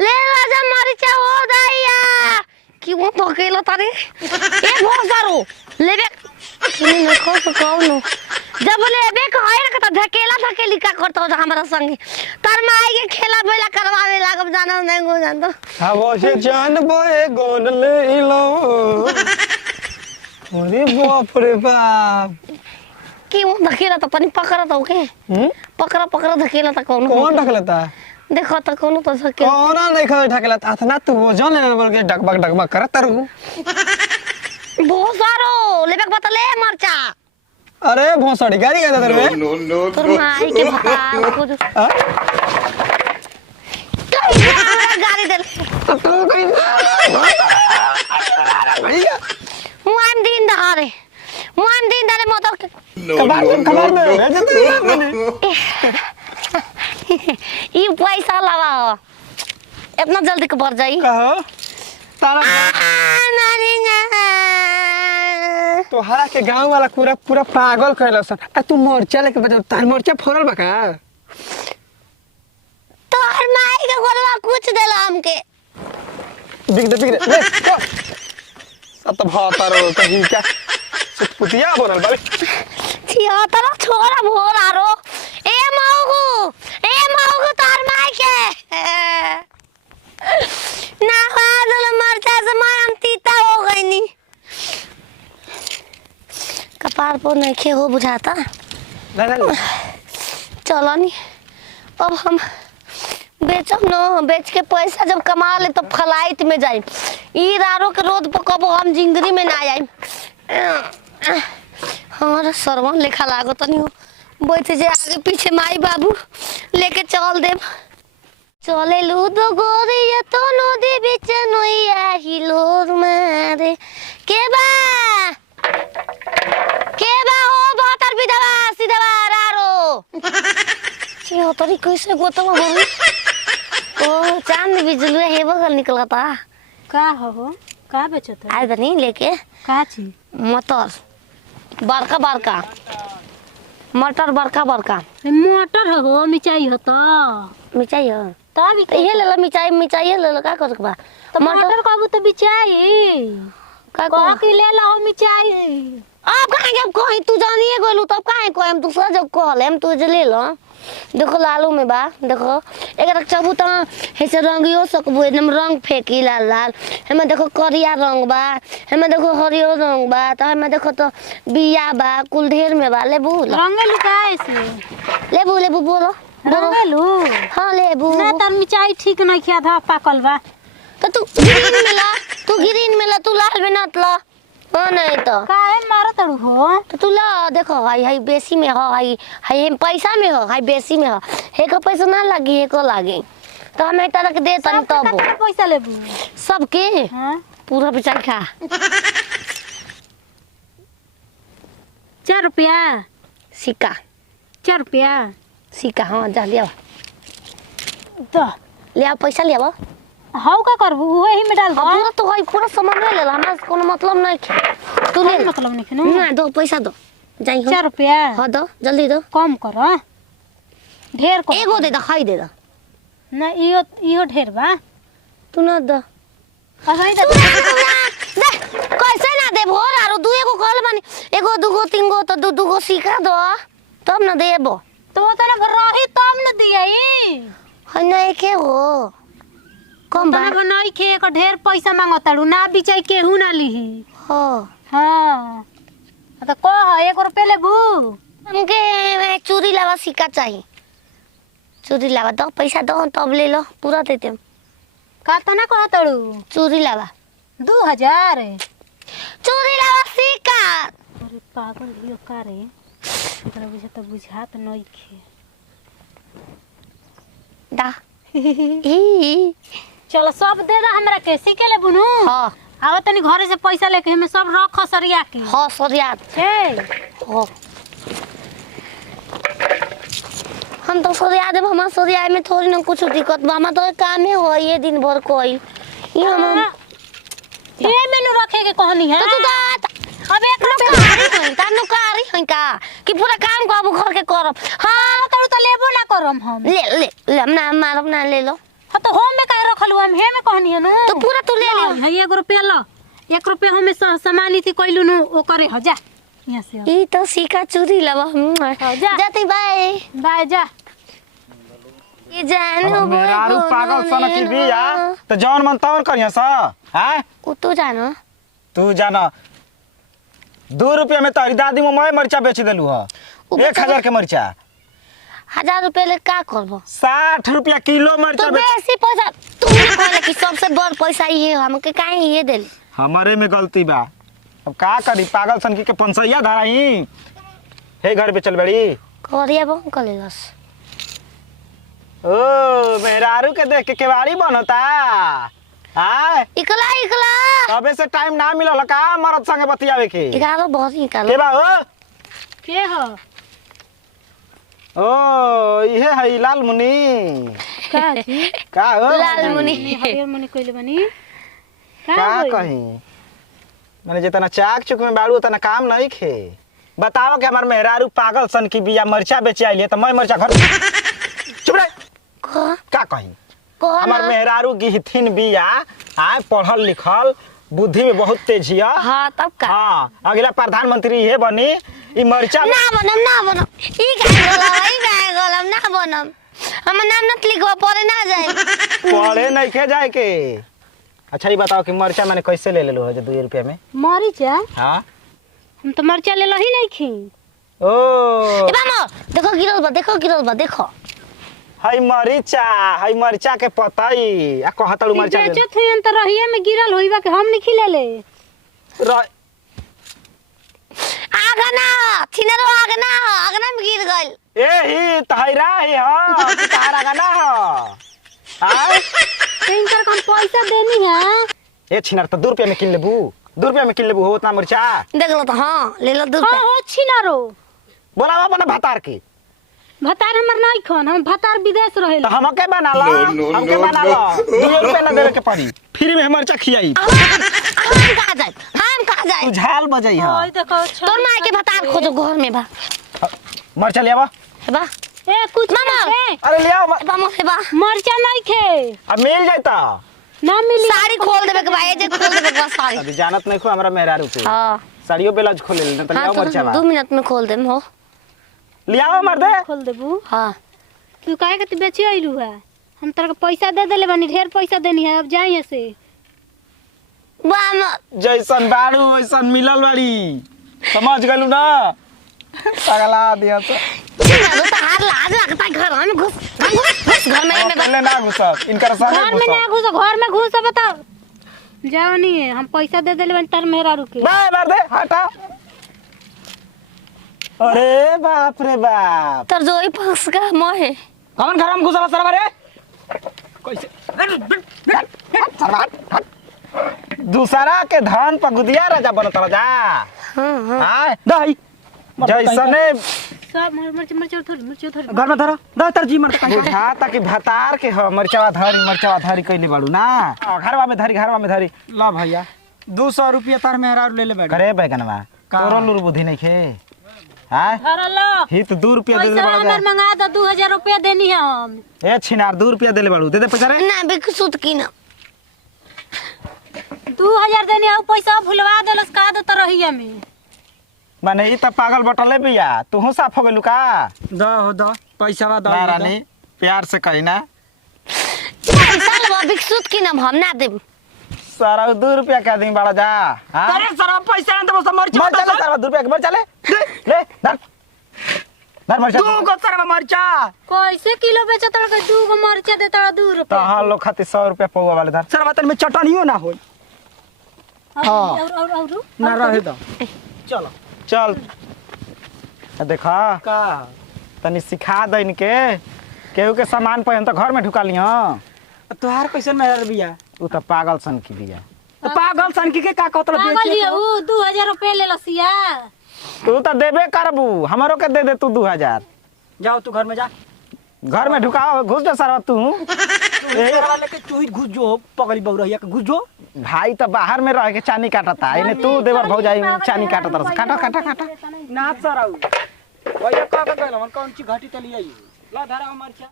ले राजा मरीचा हो दैया कि वो तो अकेला तारे ए बहुत सारो लेबे नहीं न खो तो कौन जब लेबे कहै न त धकेला धकेली का करतो हमरा संगे तार माई के खेला बेला करवावे लागब जाना नहीं गो जान तो हवा से जान बोए गोन ले लो अरे बाप रे बाप कि वो धकेला त पनि पकड़ा त के पकड़ा पकड़ा धकेला त कौन ढकलता देखो त कौन तो सके कौन नहीं खा ढकलता था ना तू जान ले बोल के डगबग करत रहू बहुत सारो लेबे बता ले मरचा अरे भोसड़ी गाड़ी का दर में नो तोर माई के भाग को गाड़ी दे मुआम दिन दहारे मत कबार में मैंने ये पैसा लावा इतना जल्दी कबर जाई कहो तारा नानी ना तो हरा के गांव वाला पूरा पागल कहलस आ तू मरचा लेके बजा तार मरचा फोड़ल बा का तोर माई के गोलवा कुछ देला हमके बिग दे ले सत भातारो कहीं क्या सुपुतिया बनल बाबे छिया तरा छोरा भोरारो ए माऊगो तार माई के ना हादल मरचा से मैं तीता हो गई नी कपार पर नहीं खे हो बुझाता ना चलो नी अब हम बेचब न बेच के पैसा जब कमा ले तो फ्लाइट में जाए ई रारो के रोड पर कबो हम जिंदगी में ना जाए हमारा सरवन लेखा लागो तनी हो बैठ जे आगे पीछे माई बाबू लेके चल देब चले लूदो गोरिया तो नदी बीच नैया हिलोर मारे के बा हो बहतर विधवा सीधवा रारो छी तरी कैसे गोतवा बोली ओ चांद बिजली है बगल निकलता का हो का बेचत है आए बनी लेके का छी मटर बड़का मटर बड़का मोटर हो मिचाई हो तो मिर्चाई हो तब ये ले लो मिर्चाई ले लो का कर के बा तो मोटर कहबू तो बिचाई का कह के ले लो मिचाई अब कहां जब कहीं तू जानिए गोलू तब काहे को हम दूसरा जब कहले हम तू जे ले लो देखो लालू में बा देखो एक रख चबू त हेसे रंगियो सकबू एकदम रंग फेंकी लाल लाल हमें देखो करिया रंग बा हमें देखो हरियो रंग बा त हमें देखो तो बिया बा कुल ढेर में बा लेबू रंगेलू काहे से लेबू बोलो रंगेलू हां लेबू ना तर मिचाई ठीक नहीं खिया था पाकल बा तो तू ग्रीन में ला तू लाल में नत ला ओ नहीं तो काहे मारो तड़ू हो तो तू ला देखो हाई बेसी में हो हाई पैसा में हो हाई बेसी में हो हे को पैसा ना लगी हे को लागी तो हम एक तरह के दे तन तब पैसा लेबू सबके हां पूरा बेचा खा 4 रुपया सिक्का 4 रुपया सिक्का हां जा लिया तो ले आ पैसा ले आ हाउ का करबू वही में डाल पूरा तो हाई पूरा सामान ले ला हमरा कोनो मतलब नहीं तू ले मतलब नहीं खेनो ना दो पैसा दो जाई हो 4 रुपया हां दो जल्दी दो कम कर ढेर को एगो दे खाई दे दो ना इहो ढेर बा तू ना दो अबे तू दे कैसे ना दे भोर आरो दू एगो कल मानी एगो दूगो तीनगो तो दूगो सिक्का दो तब ना देबो तो तने रही तब न दियई है नहीं के हो कम बा तने बनाई के एक ढेर पैसा मांगताड़ू ना बिचाई केहू ना लीही हो हां तो कह 1 रुपया लेबू हमके चूड़ी लावा सिक्का चाहिए चूड़ी लावा दो पैसा दो तब ले लो पूरा देते का तना कहताड़ू चूड़ी लावा 2000 चूड़ी लावा सिक्का अरे पागल लियो का रे तोरा बुझा तो बुझात नहीं खे दा ई चलो सब दे दा हमरा के सिक्के ले बुनू हां आवा तनी घरे से पैसा लेके हमें सब रख सरिया के हां सरिया छे हो हम तो सरिया देब हमार सरिया में थोड़ी ना कुछ दिक्कत बा हमार तो काम है हो ये दिन भर कोई ये हम ये मेनू रखे के कहनी है तो तू दा अब एक नुकारी है का कि पूरा काम काबू घर के करब हां तड़ू तो लेबो ना करम हम ले ले ले हम ना मारब ना ले लो हां तो होम में काहे रखल कहनी है ना तो पूरा तू ले लियो। है 1 रुपया लो 1 रुपया हमें सामान थी कोइलू नु ओ करे हो जा यहाँ से ई तो सिक्का चोरी लवा जा। जाती बाय बाय जा। ये जानो मेहरारू पागल सन की बिया तो जौन मन तौन करिया सा हैं उ तो जानो तू जाना 2 रुपया में तारी दादी मैं मरचा बेच देलू ह 1000 के मरचा 1000 रुपए ले का करबो 60 रुपया किलो तो मरचा बेच बेसी पैसा तू ने कहले कि सबसे बड़ पैसा ये हमके काहे ये देल हमारे में गलती बा अब का करी पागल सन की के पंसैया धराई हे घर पे चल बड़ी करिया बम कलेगस ओ मेहरारू के देख के केवाड़ी बनता हां इकला इकला अबे से टाइम ना मिलल का मरद संगे बतियावे के 11 बहुत निकाल के बा हो के हो ओ इहे है लाल मुनि का छी का हो लाल मुनि हरियर मुनि कोइले बनी का कहीं माने जितना चाक चुक में बाड़ू उतना काम नहीं खे बताओ कि हमार मेहरारू पागल सन की बिया मरचा बेचे आइले त मैं मरचा घर चुप रह का कहीं हमार मेहरारू गिहथिन बिया आए पढ़ल लिखल बुद्धि में बहुत तेज हिया हां तब का हां अगला प्रधानमंत्री हे बनी ई मरचा ना बनम ई गाय गलम ना बनम हम नाम नत लिखवा पढ़े ना जाए पढ़े नहीं खे जाए के अच्छा ये बताओ कि मरचा मैंने कैसे ले लेलो है जो 2 रुपया में मरीचा हां हम तो मरचा ले ही नहीं खी ओ ए बामो देखो गिरल बा देखो हई मरचा के पतई आ कहतलू मरचा ले बेचत हुई त रहिए में गिरल होइबा के हम नहीं खिले ले आगना आगना में गिर गइल एही तहरा ही हां तारा गाना हो हां इनकर कम पैसा देनी है ए छिनार त 2 रुपया में किन लेबू 2 रुपया में किन लेबू हो उतना मरचा देख लो तो हां ले लो 2 हां हो छिनारो बोलावा अपना भतार की भतार हमर नहीं खन हम भतार विदेश रहे तो हमके बना लो हमके बना लो 2 रुपया ना देवे के पड़ी फ्री में मरचा खियाई हम कहा जाए तू झाल बजाई हां ओए देखो तोर मां के भतार खोजो घर में बा मरचा ले आवा हे बा ए कुछ मामा। अरे ले आओ बामो हे बा मरचा नहीं खे अब मिल जाता ना मिली साड़ी खोल देबे के बा ए जे खोल देबे के बा साड़ी अभी जानत नहीं खो हमरा मेहरारू के हां साड़ियों ब्लाउज खोल ले तो ले आओ मरचा बा 2 मिनट में खोल देम हो ले आओ मर दे खोल देबू हां तू काहे के तू बेची आइलू है हम तेरे को पैसा दे देले बानी ढेर पैसा देनी है अब जाई ऐसे बामो जैसन बाड़ू वैसन मिलल बाड़ी समझ गलू ना पगला दिया तो चिना तो हार लाज लगता है घर में घुस घर में पहले ना घुसा इनकर सारे घर में ना घुस घर में घुस बताओ जाओ नहीं है हम पैसा दे देले बानी तार मेहरा रुके बाय मार दे हटा अरे बाप रे बाप तर जोई फंस का मोहे कौन घर में घुसा सरवा रे कैसे सरवा दूसरा के धान पर गुदिया राजा बनत राजा हां हां हां दही जैसने सब मरचा थोड़ी घर में धरो द तर जी मर बुझाता कि भतार के हो मरचावा धरी कइले बाड़ू ना घरवा में धरी ला भैया 200 रुपया तार मेहरा ले ले बैठ करे बैगनवा तोरो लूर बुद्धि नहीं खे हां धर लो ही तो 2 रुपया दे दे पैसा बड़ा हमर मंगा दो 2000 रुपया देनी है हम ए छिनार 2 रुपया देले बाड़ू दे दे पैसा रे ना बेकसूत की ना 2000 देनी है पैसा भुलवा देलस का दे त रहिया में माने ई त पागल बटले बिया तू साफ हो गेलू का द हो द पैसावा द रानी प्यार से कही ना पैसा लबा बेकसूत की ना हम ना देब सारा 2 रुपया का दी बड़ा जा हां अरे सर पैसा न तो मरचा मर चले सारा 2 रुपया के मर चले ले धर मर तू को सर मरचा कैसे किलो बेचत के 2 गो मरचा देता 2 तो रुपया हां लोग खातिर 100 रुपया पौवा वाले धर सर वतन में चटनियो ना होई और ना रहे द चलो चल देखा का तनी सिखा दैन के केहू के सामान पे हम तो घर में ढुका लिया तोहार कैसे मेहर बिया उ तो पागल सन की बिया तो पागल सन की के का कहत पागल बेचे लियो 2000 रुपया ले लसिया तू तो देबे करबू हमरो के दे दे तू 2000 जाओ तू घर में जा घर में ढुकाओ घुस जा सारा तू ए लेके तू ही घुस जो पगली बौरहिया के घुस जो भाई तो बाहर में रह के चानी काटता इने तू देवर भौजाई चानी काटता काटा ना सर भैया का गइल मन कौन ची घाटी तली आई ला धरा मरचा